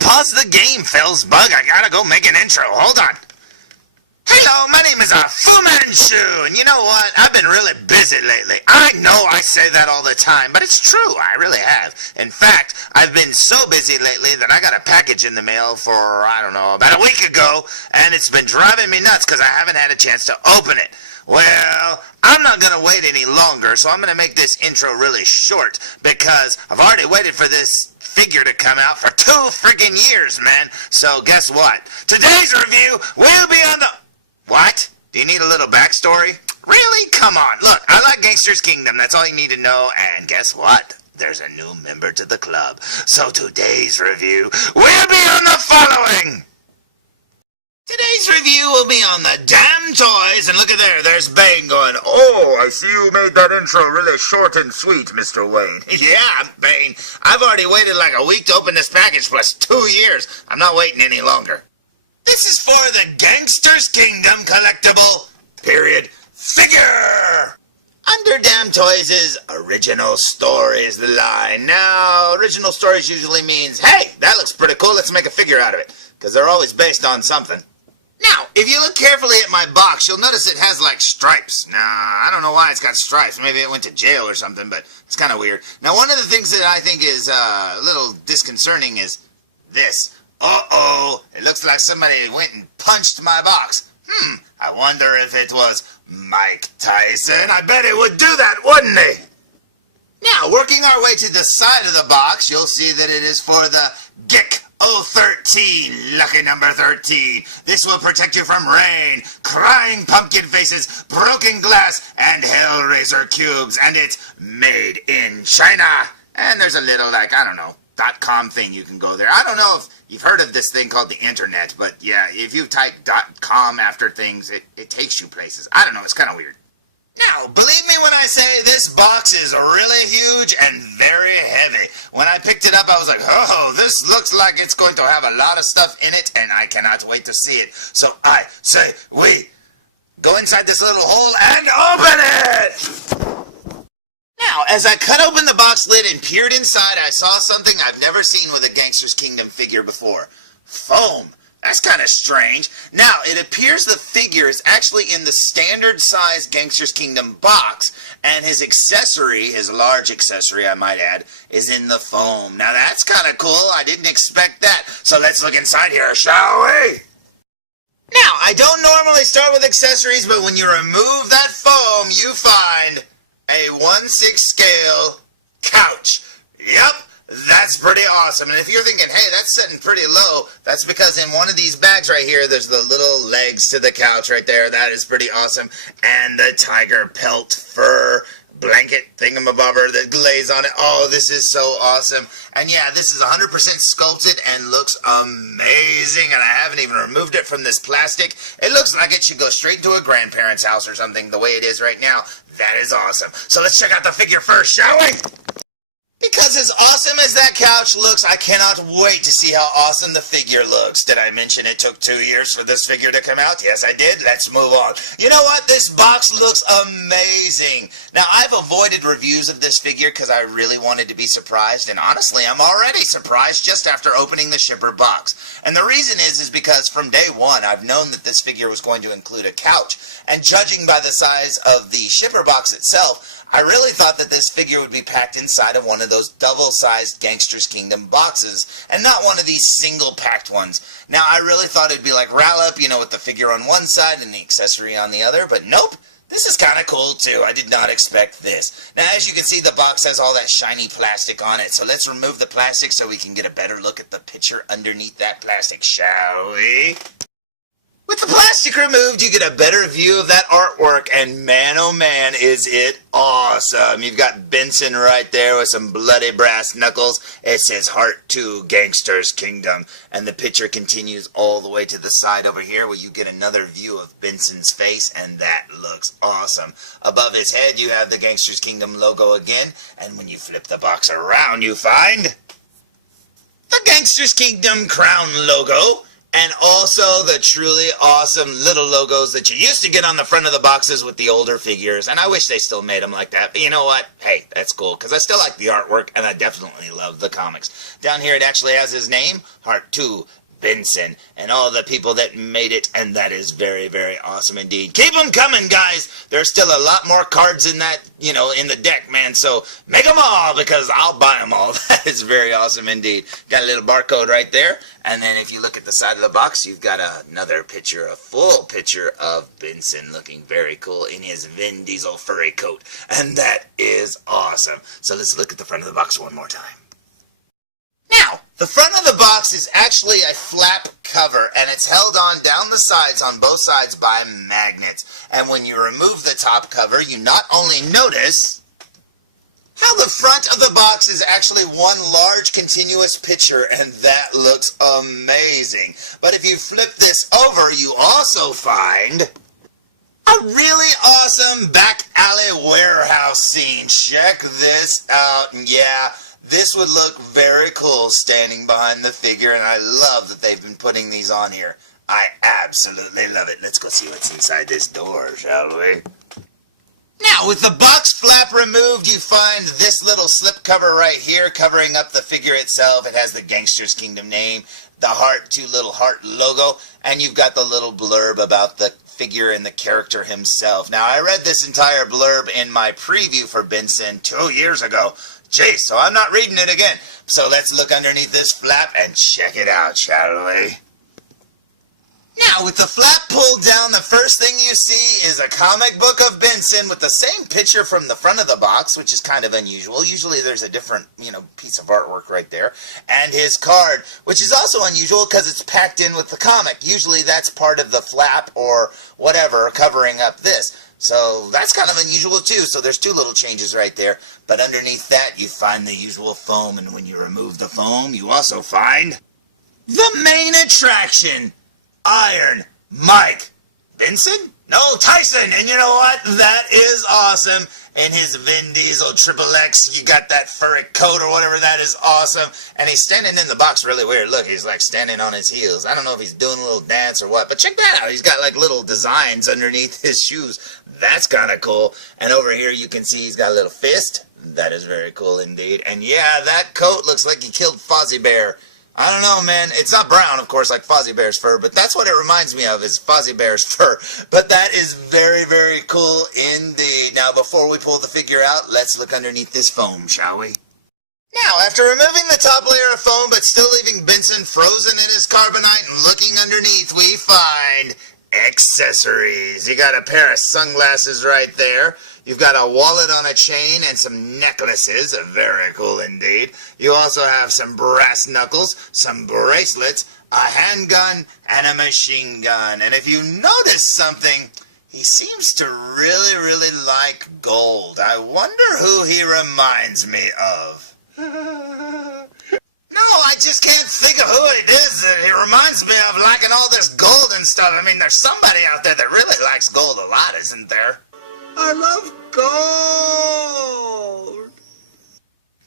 pause the game, felzbug. I gotta go make an intro. Hold on. Hello, my name is Fu Manchu, and you know what? I've been really busy lately. I know I say that all the time, but it's true. I really have. In fact, I've been so busy lately that I got a package in the mail for, I don't know, about a week ago, and it's been driving me nuts because I haven't had a chance to open it. Well, I'm not going to wait any longer, so I'm going to make this intro really short because I've already waited for this figure to come out for 2 friggin' years, man. So guess what? Today's review will be on the... What? Do you need a little backstory? Really? Come on. Look, I like Gangsters Kingdom. That's all you need to know. And guess what? There's a new member to the club. So today's review will be on the following. Today's review will be on the DamToys. And look at there's Bane going, "Oh, I see you made that intro really short and sweet, Mr. Wayne." Yeah, Bane. I've already waited like a week to open this package plus 2 years. I'm not waiting any longer. This is for the Gangsters Kingdom collectible, figure. Under DamToys' original stories the line. Now, original stories usually means, hey, that looks pretty cool, let's make a figure out of it. Because they're always based on something. Now, if you look carefully at my box, you'll notice it has like stripes. Now, I don't know why it's got stripes. Maybe it went to jail or something, but it's kind of weird. Now, one of the things that I think is a little disconcerting is this. Uh-oh, it looks like somebody went and punched my box. I wonder if it was Mike Tyson. I bet it would do that, wouldn't he? Now, working our way to the side of the box, you'll see that it is for the GK013, lucky number 13. This will protect you from rain, crying pumpkin faces, broken glass, and Hellraiser cubes. And it's made in China. And there's a little, like, I don't know, .com thing you can go there. I don't know if you've heard of this thing called the internet, but yeah, if you type .com after things, it takes you places. I don't know, it's kind of weird. Now, believe me when I say this box is really huge and very heavy. When I picked it up, I was like, oh, this looks like it's going to have a lot of stuff in it, and I cannot wait to see it. So I say we go inside this little hole and open it! Now, as I cut open the box lid and peered inside, I saw something I've never seen with a Gangsters Kingdom figure before. Foam. That's kind of strange. Now, it appears the figure is actually in the standard size Gangsters Kingdom box, and his accessory, his large accessory I might add, is in the foam. Now, that's kind of cool. I didn't expect that. So let's look inside here, shall we? Now, I don't normally start with accessories, but when you remove that foam, you find a 1/6 scale couch. Yep, that's pretty awesome. And if you're thinking, hey, that's sitting pretty low, that's because in one of these bags right here, there's the little legs to the couch right there. That is pretty awesome. And the tiger pelt fur blanket thingamabobber that lays on it. Oh, this is so awesome. And yeah, this is 100% sculpted and looks amazing. And I haven't even removed it from this plastic. It looks like it should go straight to a grandparent's house or something the way it is right now. That is awesome. So let's check out the figure first, shall we? Because as awesome as that couch looks, I cannot wait to see how awesome the figure looks. Did I mention it took 2 years for this figure to come out? Yes, I did. Let's move on. You know what? This box looks amazing. Now, I've avoided reviews of this figure because I really wanted to be surprised, and honestly, I'm already surprised just after opening the shipper box. And the reason is because from day one, I've known that this figure was going to include a couch, and judging by the size of the shipper box itself, I really thought that this figure would be packed inside of one of those double-sized Gangsters Kingdom boxes, and not one of these single-packed ones. Now, I really thought it'd be like Rallop, you know, with the figure on one side and the accessory on the other, but nope. This is kind of cool, too. I did not expect this. Now, as you can see, the box has all that shiny plastic on it, so let's remove the plastic so we can get a better look at the picture underneath that plastic, shall we? With the plastic removed, you get a better view of that artwork, and man, oh man, is it awesome. You've got Benson right there with some bloody brass knuckles. It says Heart 2 Gangsters Kingdom, and the picture continues all the way to the side over here where you get another view of Benson's face, and that looks awesome. Above his head, you have the Gangsters Kingdom logo again, and when you flip the box around, you find the Gangsters Kingdom crown logo. And also the truly awesome little logos that you used to get on the front of the boxes with the older figures. And I wish they still made them like that. But you know what? Hey, that's cool. Because I still like the artwork and I definitely love the comics. Down here it actually has his name, Heart 2 Benson, and all the people that made it, and that is very, very awesome indeed. Keep them coming, guys. There's still a lot more cards in that, in the deck, man, so make them all, because I'll buy them all. That is very awesome indeed. Got a little barcode right there, and then if you look at the side of the box, you've got another picture, a full picture of Benson looking very cool in his Vin Diesel furry coat, and that is awesome. So let's look at the front of the box one more time. Now, the front of the box is actually a flap cover, and it's held on down the sides on both sides by magnets. And when you remove the top cover, you not only notice how the front of the box is actually one large continuous picture, and that looks amazing. But if you flip this over, you also find a really awesome back alley warehouse scene. Check this out, and yeah, this would look very cool standing behind the figure, and I love that they've been putting these on here. I absolutely love it. Let's go see what's inside this door, shall we? Now, with the box flap removed, you find this little slip cover right here covering up the figure itself. It has the Gangsters Kingdom name, the heart, two little heart logo, and you've got the little blurb about the figure and the character himself. Now, I read this entire blurb in my preview for Benson 2 years ago. Jeez, so I'm not reading it again. So let's look underneath this flap and check it out, shall we? Now, with the flap pulled down, the first thing you see is a comic book of Benson with the same picture from the front of the box, which is kind of unusual. Usually there's a different, piece of artwork right there. And his card, which is also unusual because it's packed in with the comic. Usually that's part of the flap or whatever covering up this. So that's kind of unusual too. So there's two little changes right there. But underneath that, you find the usual foam. And when you remove the foam, you also find the main attraction. Iron Mike Benson? No, Tyson. And you know what? That is awesome. In his Vin Diesel XXX, you got that furry coat or whatever. That is awesome. And he's standing in the box really weird. Look, he's like standing on his heels. I don't know if he's doing a little dance or what, but check that out. He's got like little designs underneath his shoes. That's kind of cool. And over here you can see he's got a little fist. That is very cool indeed. And yeah, that coat looks like he killed Fozzie Bear. I don't know, man. It's not brown, of course, like Fozzie Bear's fur, but that's what it reminds me of, is Fozzie Bear's fur. But that is very, very cool indeed. Now, before we pull the figure out, let's look underneath this foam, shall we? Now, after removing the top layer of foam, but still leaving Benson frozen in his carbonite and looking underneath, we find accessories. You got a pair of sunglasses right there. You've got a wallet on a chain and some necklaces. Very cool indeed. You also have some brass knuckles, some bracelets, a handgun, and a machine gun. And if you notice something, he seems to really, really like gold. I wonder who he reminds me of. No, I just can't think of who it is that he reminds me of, liking all this gold and stuff. I mean, there's somebody out there that really likes gold a lot, isn't there? I love gold.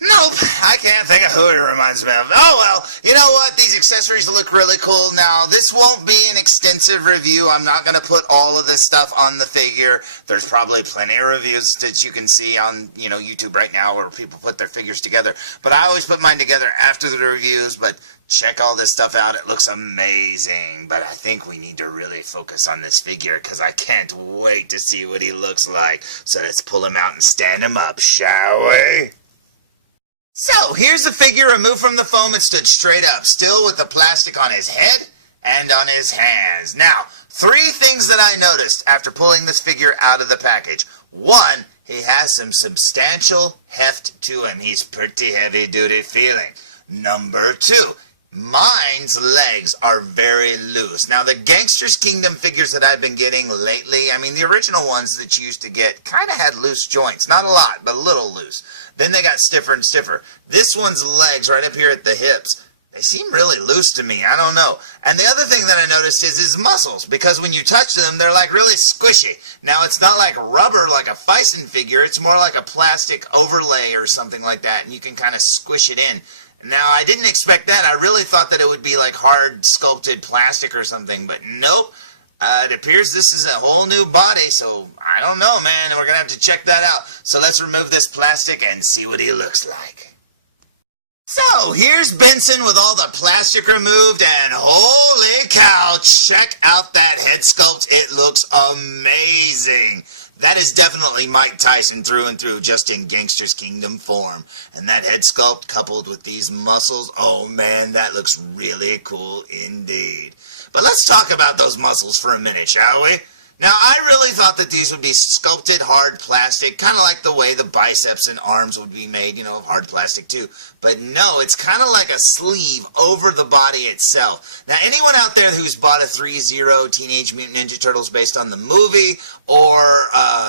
Nope, I can't think of who it reminds me of. Oh well, you know what? These accessories look really cool. Now, this won't be an extensive review. I'm not going to put all of this stuff on the figure. There's probably plenty of reviews that you can see on, YouTube right now where people put their figures together. But I always put mine together after the reviews, but check all this stuff out. It looks amazing. But I think we need to really focus on this figure because I can't wait to see what he looks like. So let's pull him out and stand him up, shall we? So, here's the figure removed from the foam and stood straight up, still with the plastic on his head and on his hands. Now, 3 things that I noticed after pulling this figure out of the package. 1, he has some substantial heft to him. He's pretty heavy-duty feeling. Number 2, mine's legs are very loose. Now, the Gangsters Kingdom figures that I've been getting lately, I mean, the original ones that you used to get kind of had loose joints. Not a lot, but a little loose. Then they got stiffer and stiffer. This one's legs right up here at the hips, they seem really loose to me. I don't know. And the other thing that I noticed is his muscles, because when you touch them, they're like really squishy. Now, it's not like rubber like a Tyson figure. It's more like a plastic overlay or something like that, and you can kind of squish it in. Now, I didn't expect that. I really thought that it would be like hard sculpted plastic or something, but nope. It appears this is a whole new body, so I don't know, man. We're going to have to check that out. So let's remove this plastic and see what he looks like. So, here's Benson with all the plastic removed, and holy cow, check out that head sculpt. It looks amazing. That is definitely Mike Tyson through and through, just in Gangsters Kingdom form. And that head sculpt coupled with these muscles, oh man, that looks really cool indeed. But let's talk about those muscles for a minute, shall we? Now, I really thought that these would be sculpted hard plastic, kind of like the way the biceps and arms would be made, you know, of hard plastic too. But no, it's kind of like a sleeve over the body itself. Now, anyone out there who's bought a 3-0 Teenage Mutant Ninja Turtles based on the movie, or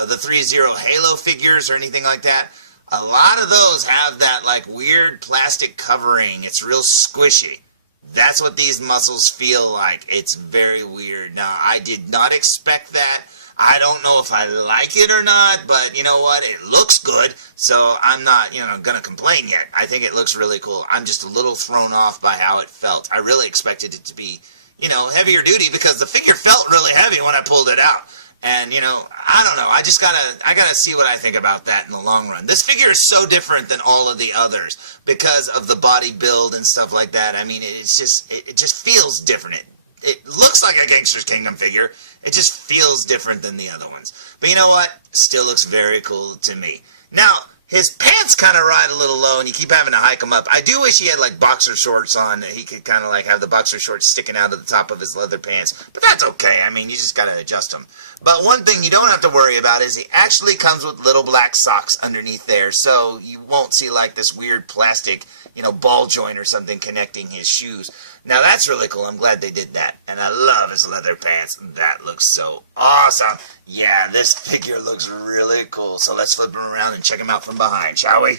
the 3-0 Halo figures or anything like that, a lot of those have that like weird plastic covering. It's real squishy. That's what these muscles feel like. It's very weird. Now, I did not expect that. I don't know if I like it or not, but you know what? It looks good, so I'm not, going to complain yet. I think it looks really cool. I'm just a little thrown off by how it felt. I really expected it to be, heavier duty because the figure felt really heavy when I pulled it out. And, I don't know. I gotta see what I think about that in the long run. This figure is so different than all of the others because of the body build and stuff like that. I mean, it just feels different. It looks like a Gangsters Kingdom figure. It just feels different than the other ones. But you know what? Still looks very cool to me. Now, his pants kind of ride a little low, and you keep having to hike them up. I do wish he had, like, boxer shorts on. He could kind of, like, have the boxer shorts sticking out of the top of his leather pants. But that's okay. I mean, you just got to adjust them. But one thing you don't have to worry about is he actually comes with little black socks underneath there, so you won't see, like, this weird plastic, ball joint or something connecting his shoes. Now, that's really cool. I'm glad they did that. And I love his leather pants. That looks so awesome. Yeah, this figure looks really cool. So let's flip him around and check him out from behind, shall we?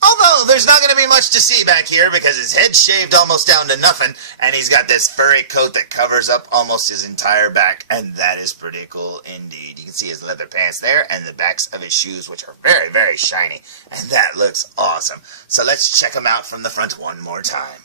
Although, there's not going to be much to see back here because his head's shaved almost down to nothing, and he's got this furry coat that covers up almost his entire back, and that is pretty cool indeed. You can see his leather pants there and the backs of his shoes, which are very, very shiny, and that looks awesome. So let's check him out from the front one more time.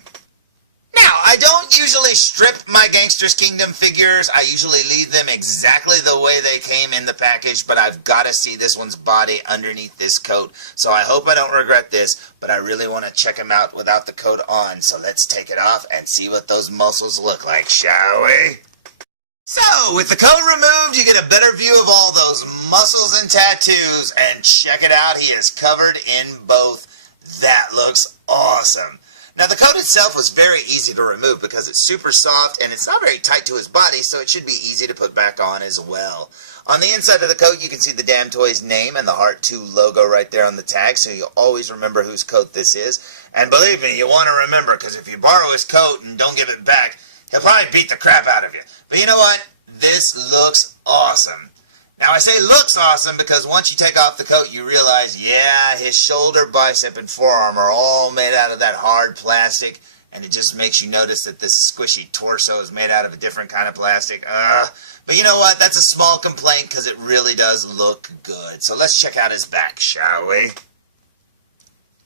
Now, I don't usually strip my Gangsters Kingdom figures. I usually leave them exactly the way they came in the package, but I've got to see this one's body underneath this coat. So I hope I don't regret this, but I really want to check him out without the coat on. So let's take it off and see what those muscles look like, shall we? So, with the coat removed, you get a better view of all those muscles and tattoos. And check it out, he is covered in both. That looks awesome. Now, the coat itself was very easy to remove because it's super soft and it's not very tight to his body, so it should be easy to put back on as well. On the inside of the coat, you can see the DamToys name and the Heart 2 logo right there on the tag, so you'll always remember whose coat this is. And believe me, you want to remember, because if you borrow his coat and don't give it back, he'll probably beat the crap out of you. But you know what? This looks awesome. Now, I say looks awesome because once you take off the coat, you realize, yeah, his shoulder, bicep, and forearm are all made out of that hard plastic, and it just makes you notice that this squishy torso is made out of a different kind of plastic. But you know what? That's a small complaint because it really does look good. So let's check out his back, shall we?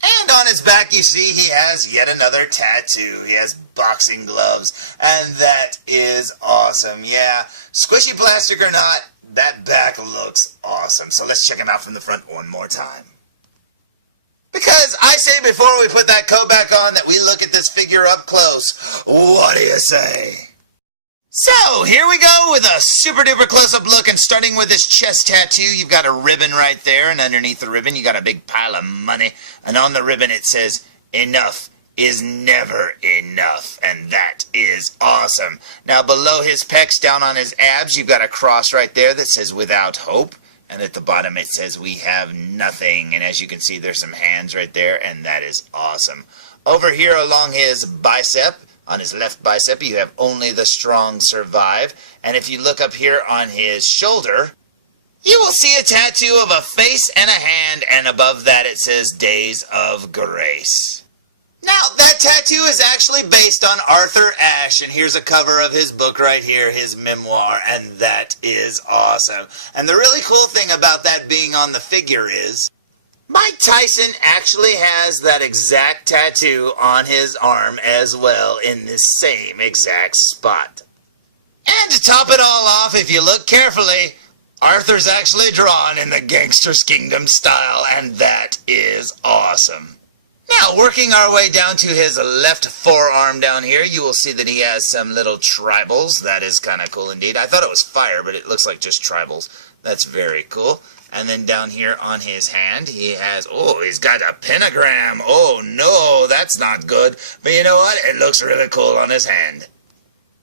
And on his back, you see he has yet another tattoo. He has boxing gloves, and that is awesome. Yeah, squishy plastic or not, that back looks awesome. So let's check him out from the front one more time. Because I say before we put that coat back on that we look at this figure up close. What do you say? So, here we go with a super duper close-up look, and starting with this chest tattoo, you've got a ribbon right there, and underneath the ribbon you got a big pile of money, and on the ribbon it says, "Enough is never enough," and that is awesome. Now, below his pecs, down on his abs, you've got a cross right there that says "Without Hope," and at the bottom it says "We have nothing," and as you can see, there's some hands right there, and that is awesome. Over here along his bicep, on his left bicep, you have "Only the strong survive." And if you look up here on his shoulder, you will see a tattoo of a face and a hand, and above that it says "Days of Grace." Now, that tattoo is actually based on Arthur Ashe, and here's a cover of his book right here, his memoir, and that is awesome. And the really cool thing about that being on the figure is, Mike Tyson actually has that exact tattoo on his arm as well in this same exact spot. And to top it all off, if you look carefully, Arthur's actually drawn in the Gangsters Kingdom style, and that is awesome. Now, working our way down to his left forearm down here, you will see that he has some little tribals. That is kind of cool indeed. I thought it was fire, but it looks like just tribals. That's very cool. And then down here on his hand, he has, oh, he's got a pentagram. Oh, no, that's not good. But you know what? It looks really cool on his hand.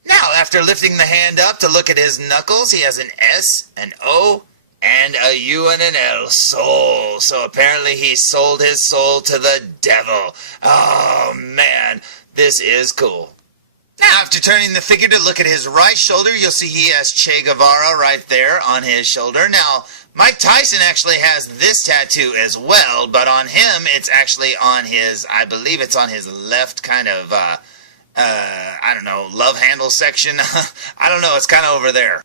Now, after lifting the hand up to look at his knuckles, he has an S, an O, and a U and an L, soul. So apparently he sold his soul to the devil. Oh, man, this is cool. Now, after turning the figure to look at his right shoulder, you'll see he has Che Guevara right there on his shoulder. Now, Mike Tyson actually has this tattoo as well, but on him, it's actually on his, I believe it's on his left kind of, I don't know, love handle section. I don't know, it's kind of over there.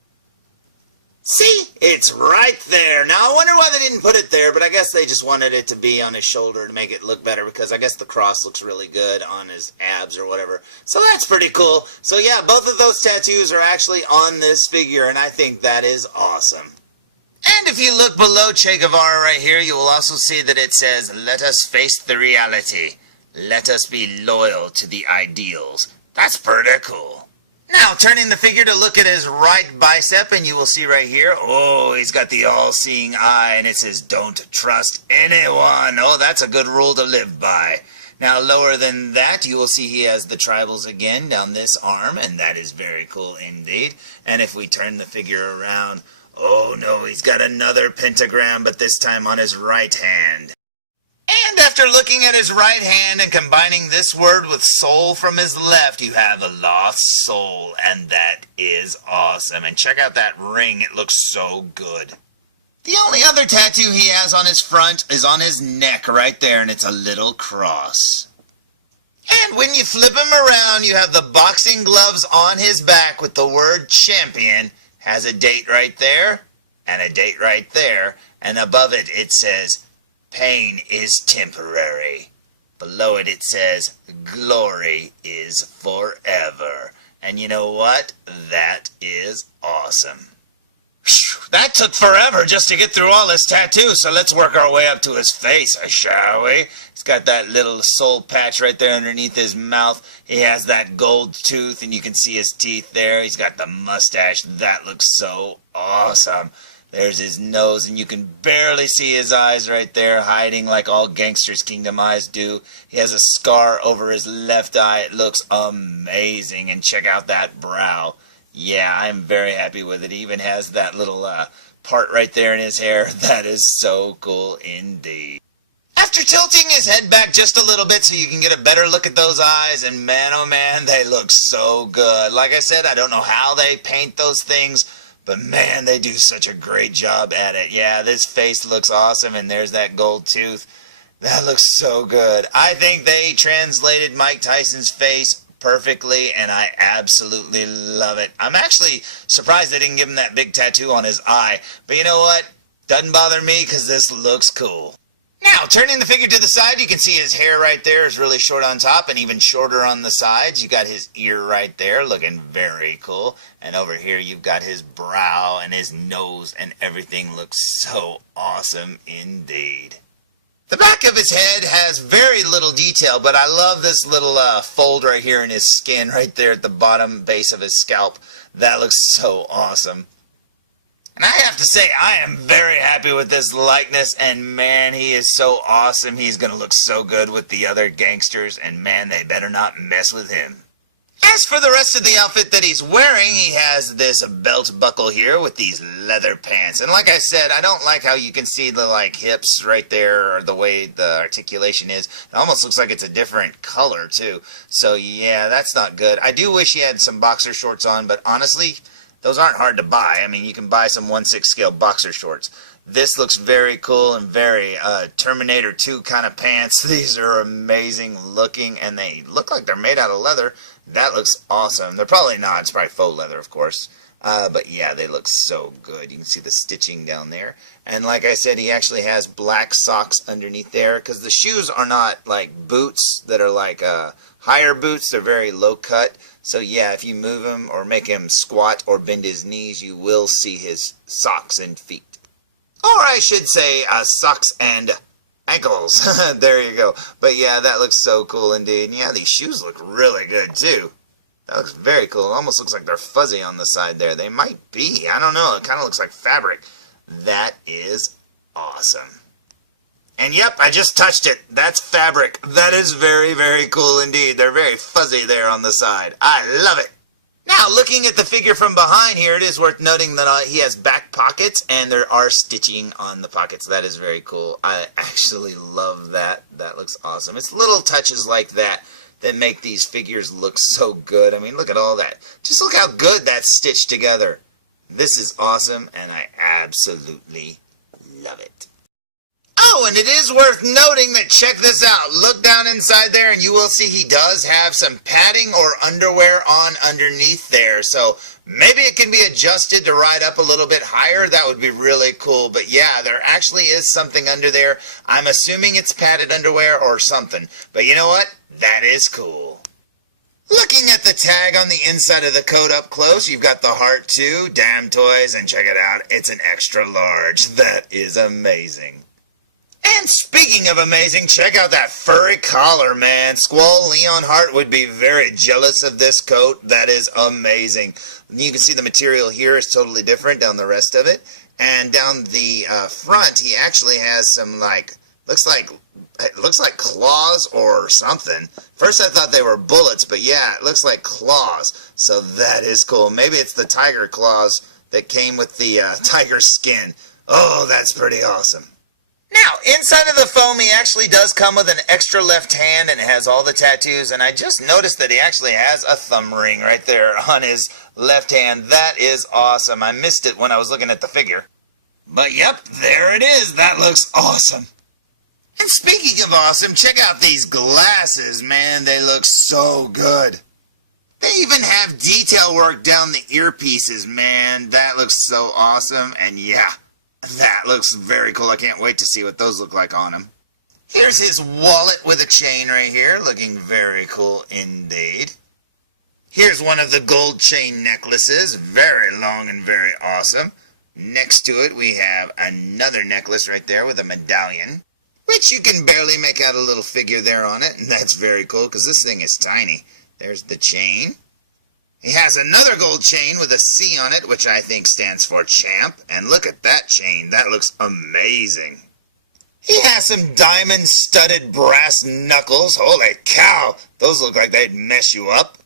See, it's right there. Now, I wonder why they didn't put it there, but I guess they just wanted it to be on his shoulder to make it look better, because I guess the cross looks really good on his abs or whatever. So that's pretty cool. So yeah, both of those tattoos are actually on this figure, and I think that is awesome. And if you look below Che Guevara right here, you will also see that it says, "Let us face the reality. Let us be loyal to the ideals." That's pretty cool. Now, turning the figure to look at his right bicep, and you will see right here, oh, he's got the all-seeing eye, and it says, "Don't trust anyone." Oh, that's a good rule to live by. Now, lower than that, you will see he has the tribals again down this arm, and that is very cool indeed. And if we turn the figure around, oh no, he's got another pentagram, but this time on his right hand. And after looking at his right hand and combining this word with soul from his left, you have a lost soul, and that is awesome. And check out that ring, it looks so good. The only other tattoo he has on his front is on his neck right there, and it's a little cross. And when you flip him around, you have the boxing gloves on his back with the word champion, has a date right there, and a date right there, and above it, it says, "Pain is temporary." Below it, it says, "Glory is forever." And you know what? That is awesome. Whew, that took forever just to get through all this tattoo, so let's work our way up to his face, shall we? He's got that little soul patch right there underneath his mouth. He has that gold tooth, and you can see his teeth there. He's got the mustache. That looks so awesome. There's his nose, and you can barely see his eyes right there, hiding like all Gangsters Kingdom eyes do. He has a scar over his left eye. It looks amazing. And check out that brow. Yeah, I'm very happy with it. He even has that little part right there in his hair. That is so cool indeed. After tilting his head back just a little bit so you can get a better look at those eyes, and man, oh man, they look so good. Like I said, I don't know how they paint those things, but man, they do such a great job at it. Yeah, this face looks awesome, and there's that gold tooth. That looks so good. I think they translated Mike Tyson's face perfectly, and I absolutely love it. I'm actually surprised they didn't give him that big tattoo on his eye. But you know what? Doesn't bother me because this looks cool. Now, turning the figure to the side, you can see his hair right there is really short on top and even shorter on the sides. You got his ear right there looking very cool. And over here you've got his brow and his nose, and everything looks so awesome indeed. The back of his head has very little detail, but I love this little fold right here in his skin right there at the bottom base of his scalp. That looks so awesome. And I have to say, I am very happy with this likeness, and man, he is so awesome. He's going to look so good with the other gangsters, and man, they better not mess with him. As for the rest of the outfit that he's wearing, he has this belt buckle here with these leather pants. And like I said, I don't like how you can see the hips right there, or the way the articulation is. It almost looks like it's a different color too. So yeah, that's not good. I do wish he had some boxer shorts on, but honestly, those aren't hard to buy. I mean, you can buy some 1/6 scale boxer shorts. This looks very cool and very Terminator 2 kind of pants. These are amazing looking, and they look like they're made out of leather. That looks awesome. They're probably not. It's probably faux leather, of course. But yeah, they look so good. You can see the stitching down there. And like I said, he actually has black socks underneath there, because the shoes are not like boots that are like higher boots. They're very low cut. So yeah, if you move him or make him squat or bend his knees, you will see his socks and feet. Or I should say socks and ankles. There you go. But yeah, that looks so cool indeed. And yeah, these shoes look really good too. That looks very cool. It almost looks like they're fuzzy on the side there. They might be. I don't know. It kind of looks like fabric. That is awesome. And yep, I just touched it. That's fabric. That is very, very cool indeed. They're very fuzzy there on the side. I love it. Now, looking at the figure from behind here, it is worth noting that he has back pockets, and there are stitching on the pockets. That is very cool. I actually love that. That looks awesome. It's little touches like that that make these figures look so good. I mean, look at all that. Just look how good that's stitched together. This is awesome, and I absolutely love it. Oh, and it is worth noting that, check this out, look down inside there and you will see he does have some padding or underwear on underneath there. So maybe it can be adjusted to ride up a little bit higher. That would be really cool. But yeah, there actually is something under there. I'm assuming it's padded underwear or something. But you know what? That is cool. Looking at the tag on the inside of the coat up close, you've got the heart too, DamToys, and check it out, it's an extra large. That is amazing. And speaking of amazing, check out that furry collar, man. Squall Leon Hart would be very jealous of this coat. That is amazing. You can see the material here is totally different down the rest of it. And down the front, he actually has some, like, it looks like claws or something. First I thought they were bullets, but yeah, it looks like claws. So that is cool. Maybe it's the tiger claws that came with the tiger skin. Oh, that's pretty awesome. Now, inside of the foam, he actually does come with an extra left hand, and it has all the tattoos, and I just noticed that he actually has a thumb ring right there on his left hand. That is awesome. I missed it when I was looking at the figure. But yep, there it is. That looks awesome. And speaking of awesome, check out these glasses, man. They look so good. They even have detail work down the earpieces, man. That looks so awesome, and yeah. That looks very cool. I can't wait to see what those look like on him. Here's his wallet with a chain right here, looking very cool indeed. Here's one of the gold chain necklaces, very long and very awesome. Next to it we have another necklace right there with a medallion, which you can barely make out a little figure there on it, and that's very cool because this thing is tiny. There's the chain. He has another gold chain with a C on it, which I think stands for champ. And look at that chain. That looks amazing. He has some diamond-studded brass knuckles. Holy cow! Those look like they'd mess you up.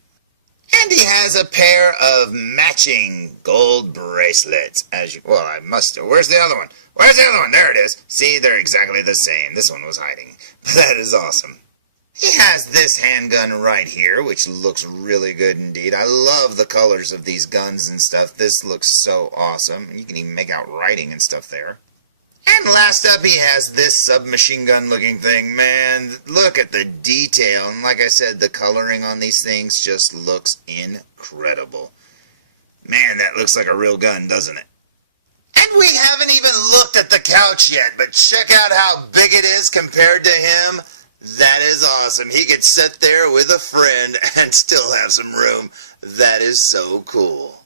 And he has a pair of matching gold bracelets. Well, I must have. Where's the other one? Where's the other one? There it is. See, they're exactly the same. This one was hiding. That is awesome. He has this handgun right here, which looks really good indeed. I love the colors of these guns and stuff. This looks so awesome. You can even make out writing and stuff there. And last up, he has this submachine gun looking thing. Man, look at the detail. And like I said, the coloring on these things just looks incredible. Man, that looks like a real gun, doesn't it? And we haven't even looked at the couch yet, but check out how big it is compared to him. That is awesome. He could sit there with a friend and still have some room. That is so cool.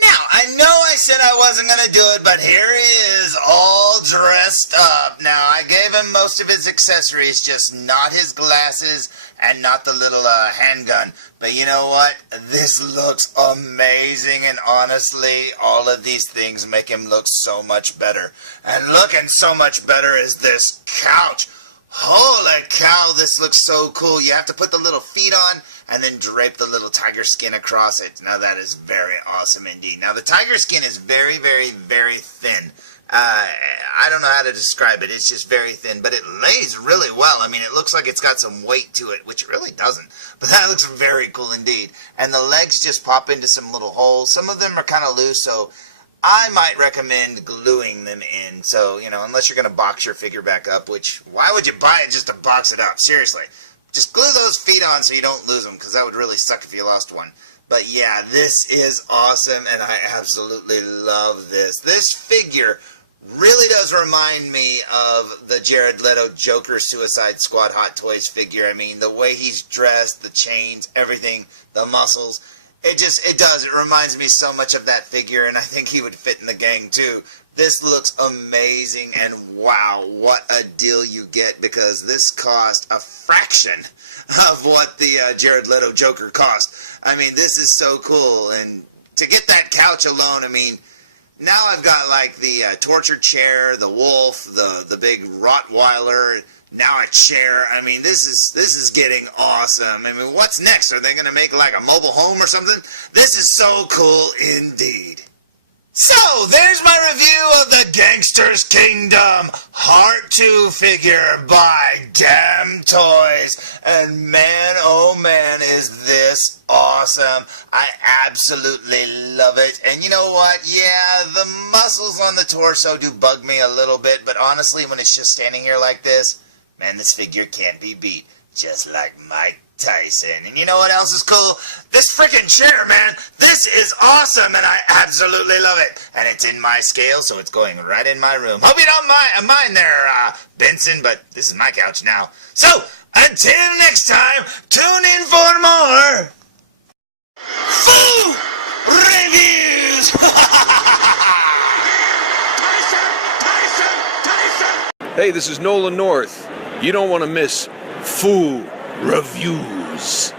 Now, I know I said I wasn't going to do it, but here he is, all dressed up. Now, I gave him most of his accessories, just not his glasses and not the little handgun. But you know what? This looks amazing, and honestly, all of these things make him look so much better. And looking so much better is this couch. Holy cow, this looks so cool. You have to put the little feet on and then drape the little tiger skin across it. Now that is very awesome indeed. Now the tiger skin is very, very, very thin. I don't know how to describe it. It's just very thin, but it lays really well. I mean, it looks like it's got some weight to it, which it really doesn't. But that looks very cool indeed. And the legs just pop into some little holes. Some of them are kind of loose, so I might recommend gluing them in. So, you know, unless you're going to box your figure back up, which, why would you buy it just to box it up? Seriously. Just glue those feet on so you don't lose them, because that would really suck if you lost one. But yeah, this is awesome, and I absolutely love this. This figure really does remind me of the Jared Leto Joker Suicide Squad Hot Toys figure. I mean, the way he's dressed, the chains, everything, the muscles, it does. It reminds me so much of that figure, and I think he would fit in the gang too. This looks amazing, and wow, what a deal you get, because this cost a fraction of what the Jared Leto Joker cost. I mean, this is so cool, and to get that couch alone, I mean, now I've got like the torture chair, the wolf, the big Rottweiler, now a chair. I mean, this is getting awesome. I mean, what's next? Are they going to make like a mobile home or something? This is so cool indeed. So, there's my review of the Gangsters Kingdom Heart 2 figure by DamToys. And man, oh man, is this awesome. I absolutely love it. And you know what? Yeah, the muscles on the torso do bug me a little bit. But honestly, when it's just standing here like this, man, this figure can't be beat. Just like Mike Tyson. And you know what else is cool? This freaking chair, man. This is awesome, and I absolutely love it. And it's in my scale, so it's going right in my room. Hope you don't mind there, Benson, but this is my couch now. So, until next time, tune in for more food reviews. Hey, this is Nolan North. You don't want to miss Food Reviews.